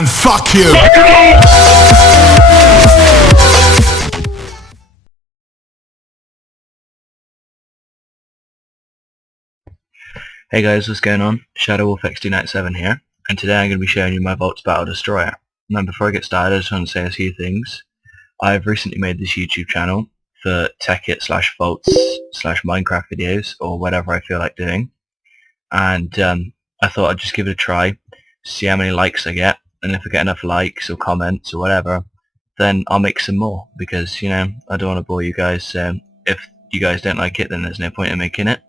and fuck you! Hey guys, what's going on? Shadow Wolf XD97 here, and today I'm going to be showing you my Voltz Battle Destroyer. Now before I get started, I just want to say a few things. I've recently made this YouTube channel for Tech-It / Voltz / Minecraft videos, or whatever I feel like doing, and I thought I'd just give it a try, see how many likes I get, and if I get enough likes or comments or whatever, then I'll make some more, because, you know, I don't want to bore you guys, so if you guys don't like it, then there's no point in making it.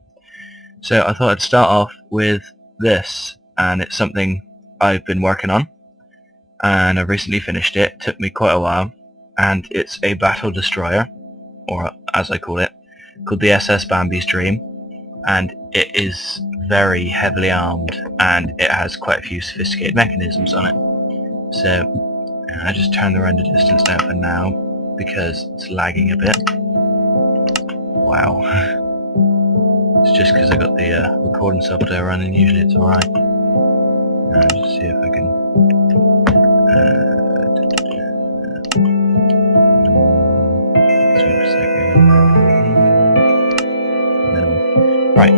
So I thought I'd start off with this, and it's something I've been working on, and I've recently finished it. It took me quite a while, and it's a battle destroyer, or as I call it, called the SS Bambi's Dream, and it is very heavily armed, and it has quite a few sophisticated mechanisms on it. So I just turn the render distance down for now, because it's lagging a bit. Wow. It's just because I got the recording software running. Usually it's alright. Just see if I can. Just wait a second. Right.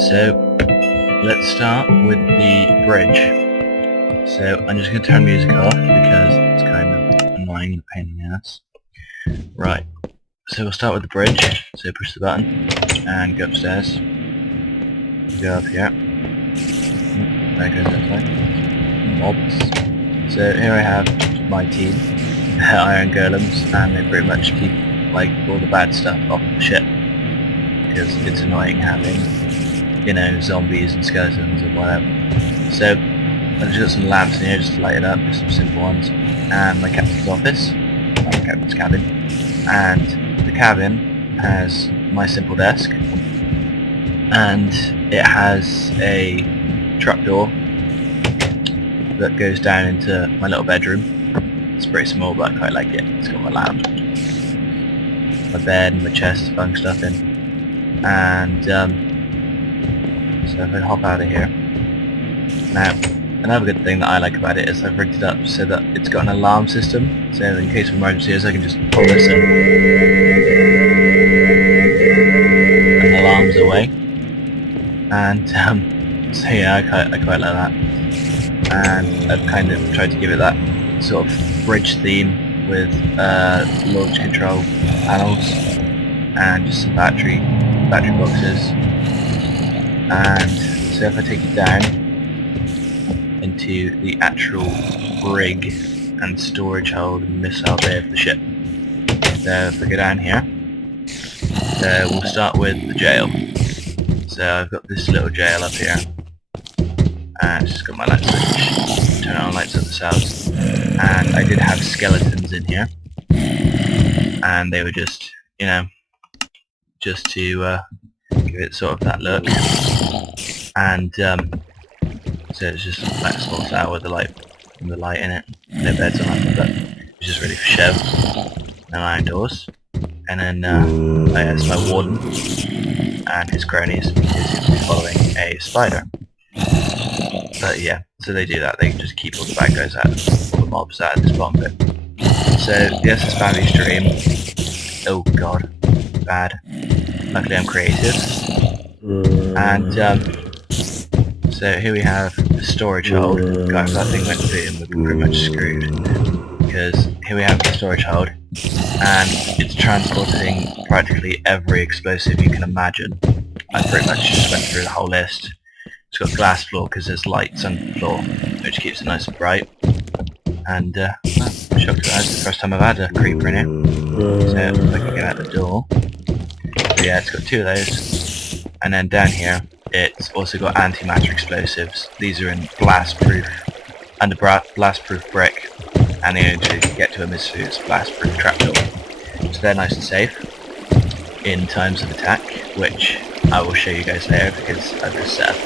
So let's start with the bridge. So I'm just going to turn music off because it's kind of annoying and a pain in the ass. Right. So we'll start with the bridge. So push the button and go upstairs. Go up here. There goes that way. Mobs. So here I have my team, Iron Golems, and they pretty much keep like all the bad stuff off the ship, because it's annoying having, you know, zombies and skeletons and whatever. So I've just got some lamps in here just to light it up, just some simple ones, and my captain's office, my captain's cabin, and the cabin has my simple desk, and it has a trapdoor that goes down into my little bedroom. It's pretty small, but I quite like it. It's got my lamp, my bed, and my chest to bung stuff in. And so if I hop out of here. Now, another good thing that I like about it is I've rigged it up so that it's got an alarm system, so in case of emergencies I can just pull this in and the alarm's away. And so yeah, I quite like that. And I've kind of tried to give it that sort of bridge theme with launch control panels and just some battery boxes. And so if I take you down into the actual rig and storage hold and missile bay of the ship. So if we go down here, so we'll start with the jail. So I've got this little jail up here, and it's just got my light switch, turn on lights up the cells, and I did have skeletons in here, and they were just, you know, just to give it sort of that look, and so it's just that small cell with the light in it, no beds or nothing, but it's just really for show. No iron doors, and then there's my warden and his cronies, because he's following a spider. But yeah, so they do that, they just keep all the bad guys out, all the mobs out of this bottom bit. So the SS Bambi's Dream, oh god, bad. Luckily I'm creative. And so here we have the storage hold. God, if that thing went boom, we'd be pretty much screwed. Because here we have the storage hold, and it's transporting practically every explosive you can imagine. I pretty much just went through the whole list. It's got glass floor because there's lights on the floor, which keeps it nice and bright. And well, I'm shocked that that's the first time I've had a creeper in here. So if I can get out the door. So yeah, it's got two of those. And then down here, it's also got antimatter explosives. These are in blast-proof, under blast-proof brick, and the only way to get to them is through this blast-proof trapdoor. So they're nice and safe in times of attack, which I will show you guys later, because I've just set up,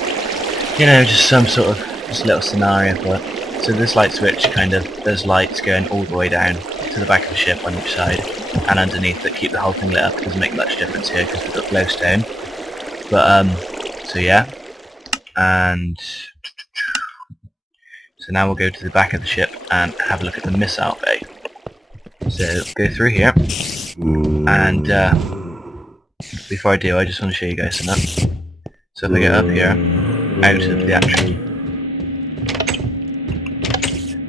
you know, just some sort of just little scenario for it. So this light switch kind of, there's lights going all the way down to the back of the ship on each side, and underneath that keep the whole thing lit up. It doesn't make much difference here because we've got glowstone. But so yeah, and So now we'll go to the back of the ship and have a look at the missile bay. So go through here, and before I do, I just want to show you guys something. So if I get up here, out of the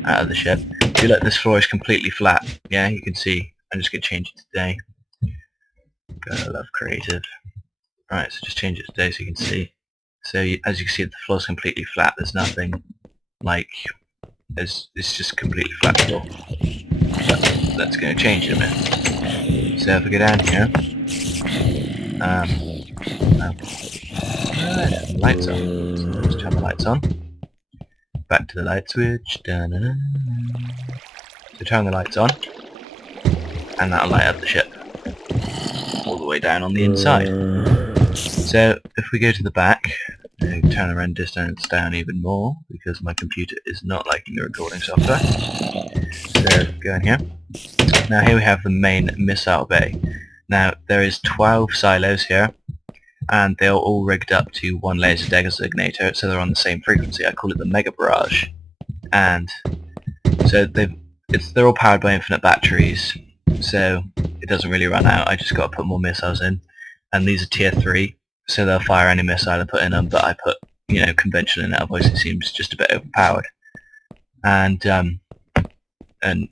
out of the ship, if you look, this floor is completely flat. Yeah, you can see. I'm just going to change it today. Gotta love creative. Right, so just change it today so you can see. So as you can see, the floor's completely flat. There's nothing like it's just completely flat floor. But that's going to change in a minute. So if we go down here, lights on. So let's turn the lights on. Back to the light switch. Da-na-na. So turn the lights on, and that'll light up the ship all the way down on the inside. So if we go to the back, turn the render distance down even more because my computer is not liking the recording software. So go in here. Now here we have the main missile bay. Now there is 12 silos here, and they're all rigged up to one laser designator, so they're on the same frequency. I call it the Mega Barrage. And so they're all powered by infinite batteries, so it doesn't really run out. I just got to put more missiles in, and these are tier 3, so they'll fire any missile I put in them, but I put, you know, conventional in, otherwise it seems just a bit overpowered. And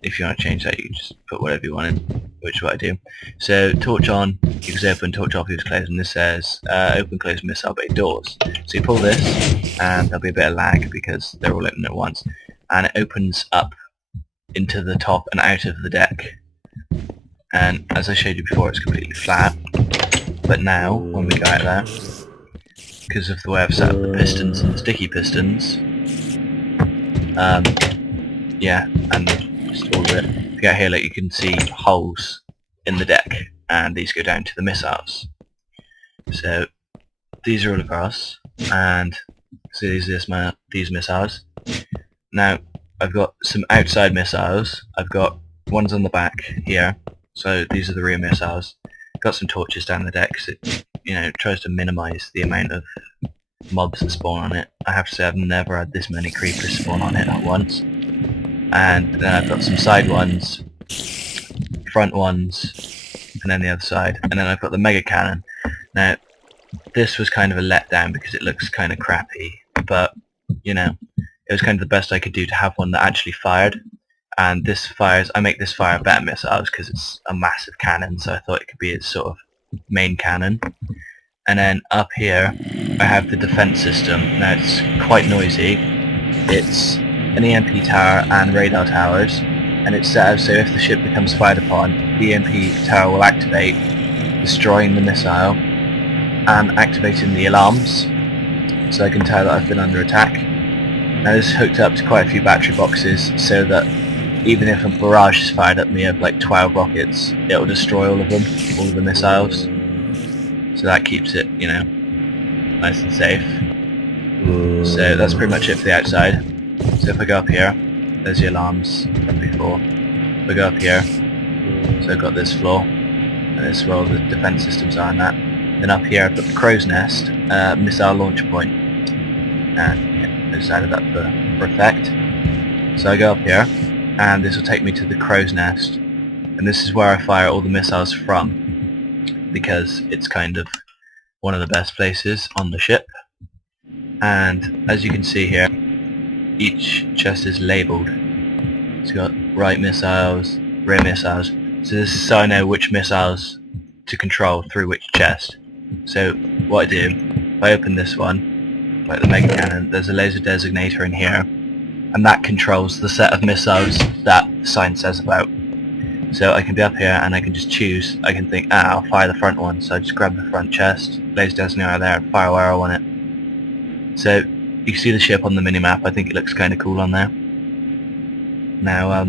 if you want to change that, you can just put whatever you want in, which is what I do. So torch on equals open, torch off equals close, and this says open, close missile bay doors. So you pull this, and there'll be a bit of lag because they're all open at once, and it opens up into the top and out of the deck. And as I showed you before, it's completely flat. But now, when we go out there, because of the way I've set up the pistons and the sticky pistons, yeah, and just all of it. If you get here, like, you can see holes in the deck, and these go down to the missiles. So these are all across, and see these missiles. Now I've got some outside missiles. I've got ones on the back here, so these are the rear missiles. Got some torches down the deck, because it, you know, tries to minimise the amount of mobs that spawn on it. I have to say I've never had this many creepers spawn on it at once. And then I've got some side ones, front ones, and then the other side. And then I've got the mega cannon. Now, this was kind of a letdown because it looks kind of crappy, but, you know, it was kind of the best I could do to have one that actually fired. And this fires, I make this fire better missiles because it's a massive cannon, so I thought it could be its sort of main cannon. And then up here, I have the defense system. Now, it's quite noisy. It's an EMP tower and radar towers, and it's set up so if the ship becomes fired upon, the EMP tower will activate, destroying the missile and activating the alarms, so I can tell that I've been under attack. Now this is hooked up to quite a few battery boxes, so that even if a barrage is fired at me of like 12 rockets, it'll destroy all of them, all of the missiles. So that keeps it, you know, nice and safe. So that's pretty much it for the outside. So if I go up here, there's the alarms from before. If I go up here, so I've got this floor, and this is where all the defense systems are and that. Then up here I've got the crow's nest, missile launch point, and yeah, I decided that for effect. So I go up here, and this will take me to the crow's nest, and this is where I fire all the missiles from, because it's kind of one of the best places on the ship. And as you can see here, each chest is labelled. It's got right missiles, rear missiles, so this is so I know which missiles to control through which chest. So what I do, if I open this one, like the mega cannon, there's a laser designator in here, and that controls the set of missiles that the sign says about. So I can be up here and I can just choose, I can think, I'll fire the front one, so I just grab the front chest, laser designator there, and fire where I want it. So you can see the ship on the minimap. I think it looks kind of cool on there. Now,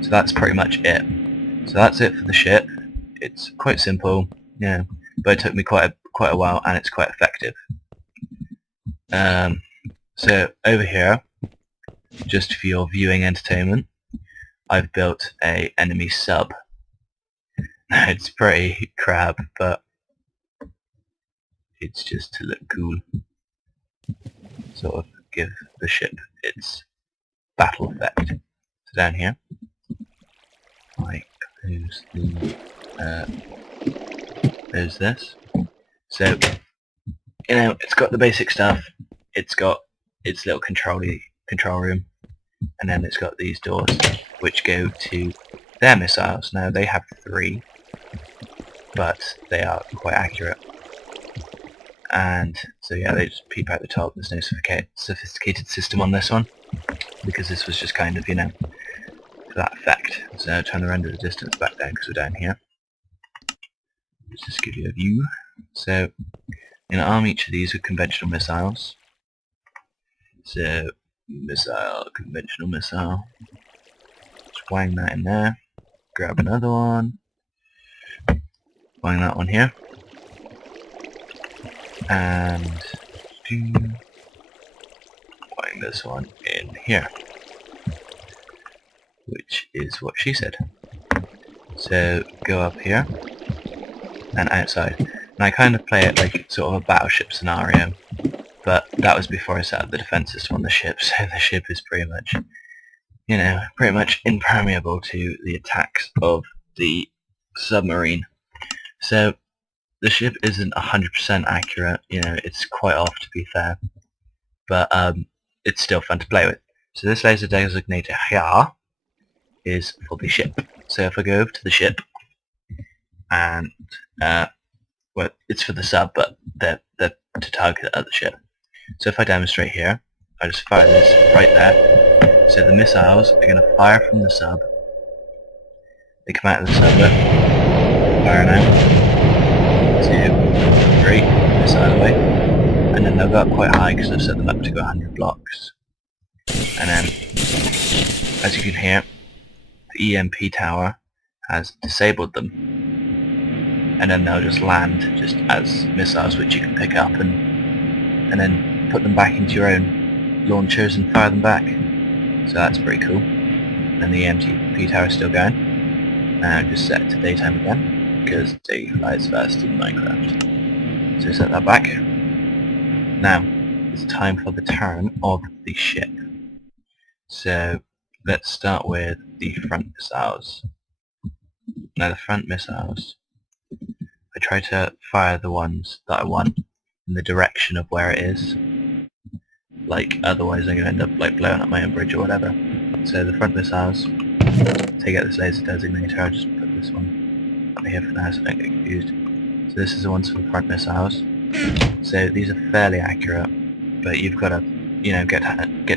so that's pretty much it. So that's it for the ship. It's quite simple, yeah, but it took me quite a while, and it's quite effective. So over here, just for your viewing entertainment, I've built a enemy sub. Now it's pretty crap, but it's just to look cool. Sort of give the ship its battle effect. So down here, I close the close this. So it's got the basic stuff. It's got its little control room, and then it's got these doors which go to their missiles. Now they have 3, but they are quite accurate. And so yeah, they just peep out the top. There's no sophisticated system on this one, because this was just kind of, for that effect. So turn the render distance back down because we're down here. Let's just give you a view. So I'm going to arm each of these with conventional missiles. So missile, conventional missile. Just wang that in there. Grab another one. Wang that one here. And wang this one in here. Which is what she said. So go up here and outside. And I kind of play it like sort of a battleship scenario, but that was before I set up the defense system on the ship, so the ship is pretty much, pretty much impermeable to the attacks of the submarine. So the ship isn't 100% accurate, it's quite off to be fair, but it's still fun to play with. So this laser designator here is for the ship. So if I go over to the ship, and well, it's for the sub, but they're to target at the ship. So if I demonstrate here, I just fire this right there. So the missiles are going to fire from the sub. They come out of the sub, fire now. 2, 3, missile away. And then they'll go up quite high because I've set them up to go 100 blocks. And then, as you can hear, the EMP tower has disabled them. And then they'll just land just as missiles which you can pick up and then put them back into your own launchers and fire them back. So that's pretty cool. And the EMP tower is still going. Now just set it to daytime again, because day flies fast in Minecraft. So set that back. Now it's time for the turn of the ship. So let's start with the front missiles. Now the front missiles, I try to fire the ones that I want in the direction of where it is. Like, otherwise I'm going to end up like blowing up my own bridge or whatever. So the front missiles, take out this laser designator, I'll just put this one up here for now so I don't get confused. So this is the ones for the front missiles. So these are fairly accurate, but you've got to, get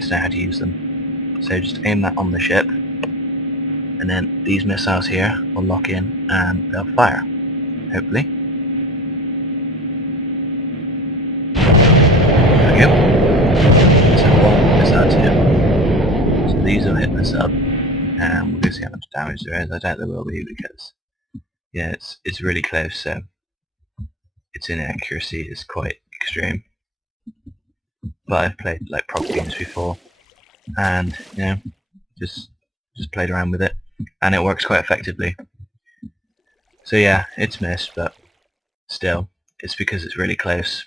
to know how to use them. So just aim that on the ship, and then these missiles here will lock in and they'll fire. Hopefully. There we go. So one missile two. So these will hit the sub, and we're going to see how much damage there is. I doubt there will be because, yeah, it's really close, so its inaccuracy is quite extreme. But I've played like prop games before, and just played around with it, and it works quite effectively. So yeah, it's missed, but still, it's because it's really close,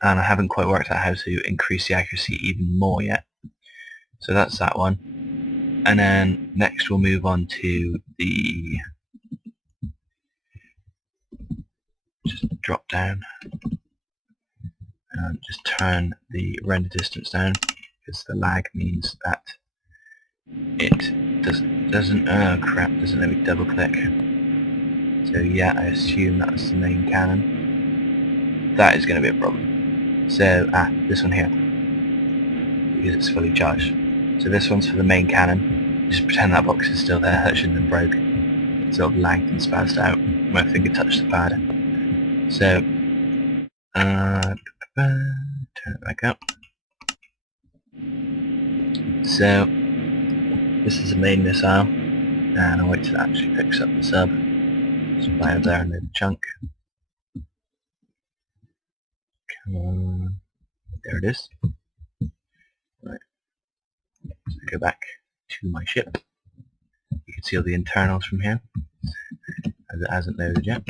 and I haven't quite worked out how to increase the accuracy even more yet. So that's that one, and then next we'll move on to the, just drop down, and just turn the render distance down, because the lag means that it doesn't let me double click. So yeah, I assume that's the main cannon. That is going to be a problem. So, this one here, because it's fully charged. So this one's for the main cannon. Just pretend that box is still there, that shouldn't have broke. It sort of lagged and spazzed out. My finger touched the pad. So, turn it back up. So, this is the main missile, and I'll wait till it actually picks up the sub. Just fly over there and move the chunk. Come on. There it is. Right. So go back to my ship. You can see all the internals from here, as it hasn't loaded yet.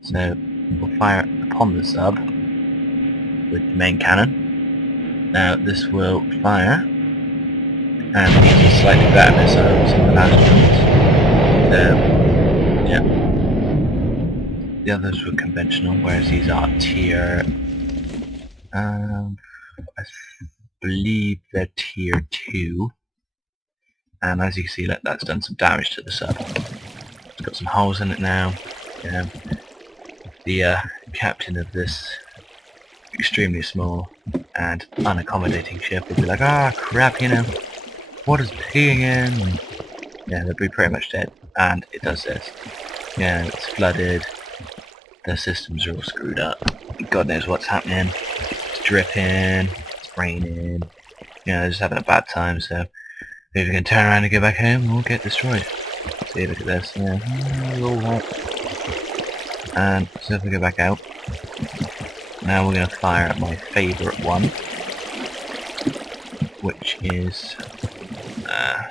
So we'll fire upon the sub with the main cannon. Now this will fire and these are slightly better missiles than the last ones. So, yeah. The others were conventional, whereas these are tier... I believe they're tier 2. And as you can see, that's done some damage to the sub. It's got some holes in it now. The captain of this extremely small and unaccommodating ship will be like, ah, crap, you know, what is peeing in? And, yeah, they'll be pretty much dead. And it does this. Yeah, it's flooded. Their systems are all screwed up. God knows what's happening. It's dripping. It's raining. You know, they're just having a bad time, so if you can turn around and go back home, we'll get destroyed. See, look at this. Yeah, all right. And so if we go back out, now we're going to fire at my favourite one, which is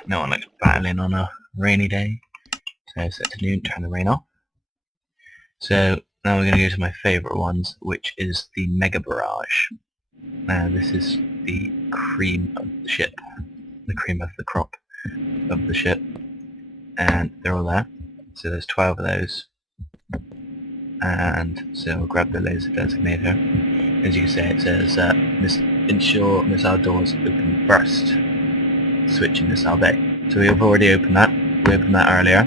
no one likes battling on a rainy day. So set to noon, turn the rain off. So now we're going to go to my favourite ones, which is the Mega Barrage. Now this is the cream of the ship, the cream of the crop of the ship, and they're all there. So there's 12 of those. And so we'll grab the laser designator. As you can see, it says ensure missile doors open first, switching missile bay. So we've already opened that. We opened that earlier.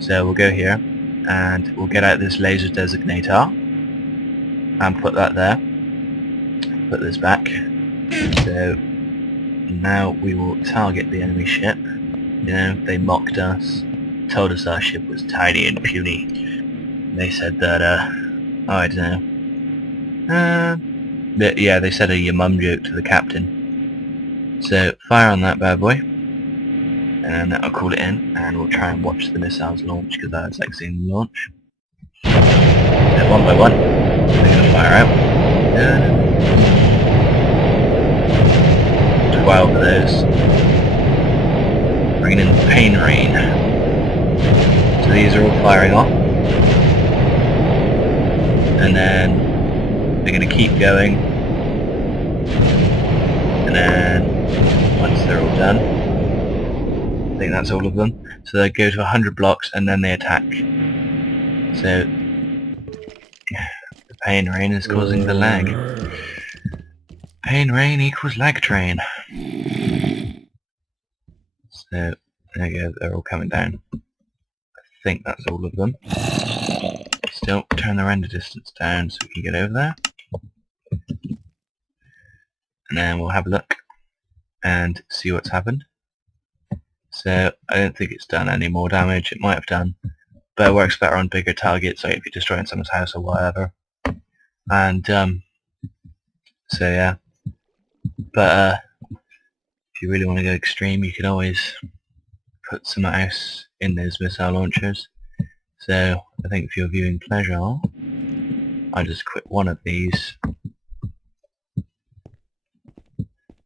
So we'll go here and we'll get out this laser designator and put that there. Put this back. So now we will target the enemy ship. You know, they mocked us, told us our ship was tiny and puny. They said that, oh, I don't know. Yeah, they said a your mum joke to the captain. So, fire on that bad boy. And that'll call it in, and we'll try and watch the missiles launch, because I like seeing them launch. So, one by one, they're going to fire out. 12 of those. Bringing in pain rain. So these are all firing off. And then they're going to keep going, and then once they're all done, I think that's all of them, so they go to 100 blocks and then they attack. So the pain rain is causing the lag. Pain rain equals lag train. So there you go, they're all coming down. I think that's all of them. Still, turn the render distance down so we can get over there. And then we'll have a look and see what's happened. So, I don't think it's done any more damage. It might have done, but it works better on bigger targets, like if you're destroying someone's house or whatever. And, so yeah. But, if you really want to go extreme, you can always put some else in those missile launchers. So, I think for your viewing pleasure, I'll just equip one of these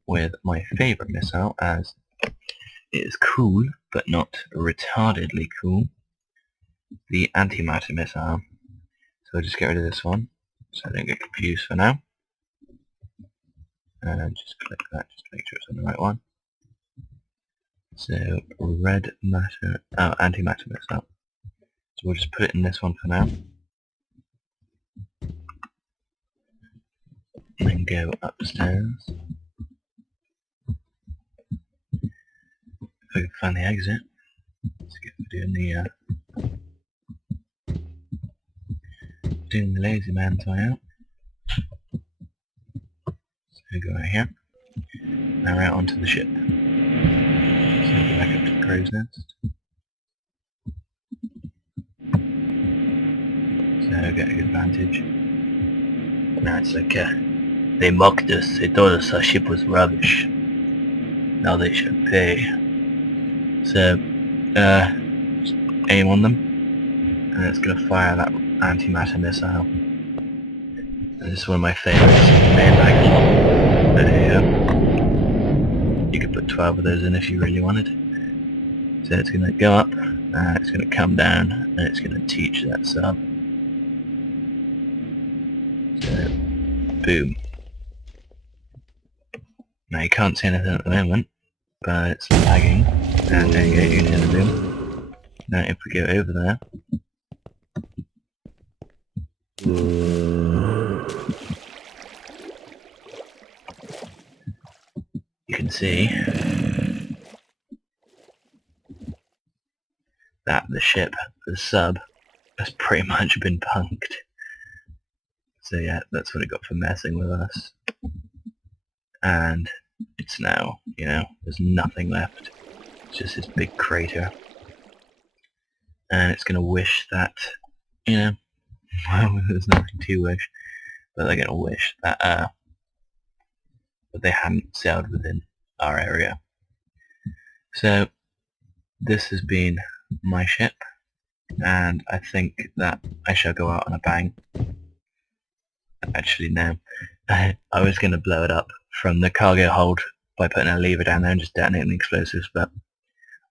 with my favourite missile, as it is cool, but not retardedly cool. The antimatter missile. So I'll just get rid of this one, so I don't get confused for now. And just click that, just to make sure it's on the right one. So, red matter, antimatter missile. So we'll just put it in this one for now. And then go upstairs. If I can find the exit. Let's get doing the lazy man tie out. So go right here. Now right onto the ship. So go back up to the crow's nest. So get a good vantage. Now it's like they mocked us, they told us our ship was rubbish. Now they should pay. So just aim on them and it's gonna fire that antimatter missile. And this is one of my favourites, main bag lot. There you go. You could put 12 of those in if you really wanted. So it's gonna go up, it's gonna come down, and it's gonna teach that sub. So, boom. Now you can't see anything at the moment, but it's lagging. And there you go, you can turn the boom. Now if we go over there, you can see that the ship, the sub, has pretty much been punked. So yeah, that's what it got for messing with us. And it's now, you know, there's nothing left. It's just this big crater. And it's going to wish that, you know, well, there's nothing to wish, but they're going to wish that, that they hadn't sailed within our area. So, this has been my ship, and I think that I shall go out on a bang. Actually, no. I was going to blow it up from the cargo hold by putting a lever down there and just detonating the explosives, but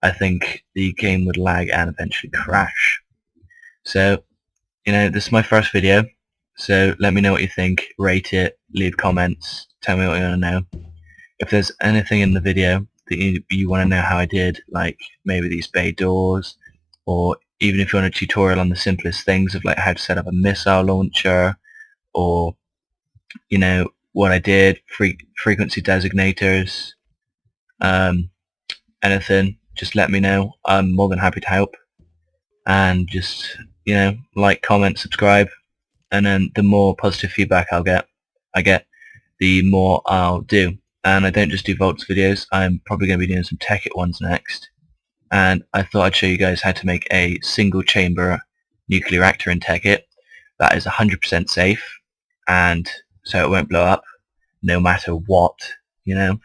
I think the game would lag and eventually crash. So, you know, this is my first video, so let me know what you think, rate it, leave comments, tell me what you want to know. If there's anything in the video that you want to know how I did, like maybe these bay doors, or even if you want a tutorial on the simplest things of like how to set up a missile launcher, or, you know, what I did, frequency designators, anything, just let me know. I'm more than happy to help. And just, you know, like, comment, subscribe, and then the more positive feedback I get, the more I'll do. And I don't just do Voltz videos, I'm probably going to be doing some Tech-It ones next. And I thought I'd show you guys how to make a single chamber nuclear reactor in Tech-It that is 100% safe, and so it won't blow up no matter what, you know.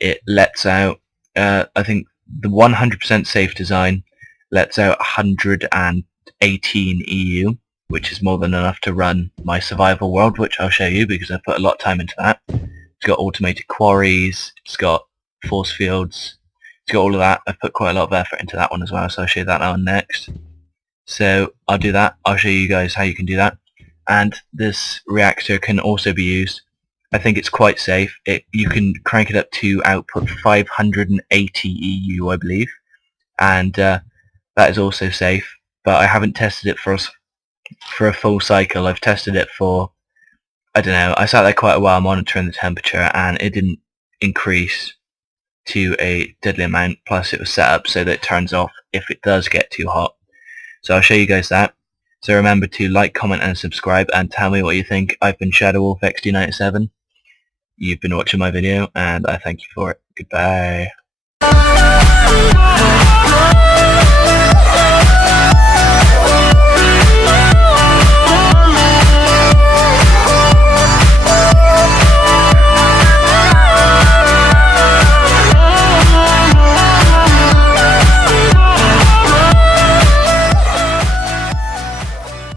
It lets out, I think the 100% safe design lets out 118 EU, which is more than enough to run my survival world, which I'll show you because I put a lot of time into that. It's got automated quarries, it's got force fields, it's got all of that. I've put quite a lot of effort into that one as well, so I'll show you that on next. So I'll do that, I'll show you guys how you can do that. And this reactor can also be used, I think it's quite safe. You can crank it up to output 580 EU, I believe, and that is also safe, but I haven't tested it for a full cycle. I've tested it for, I don't know, I sat there quite a while monitoring the temperature, and it didn't increase to a deadly amount, plus it was set up so that it turns off if it does get too hot. So I'll show you guys that. So remember to like, comment and subscribe, and tell me what you think. I've been Shadow Wolf XD97. You've been watching my video, and I thank you for it. Goodbye.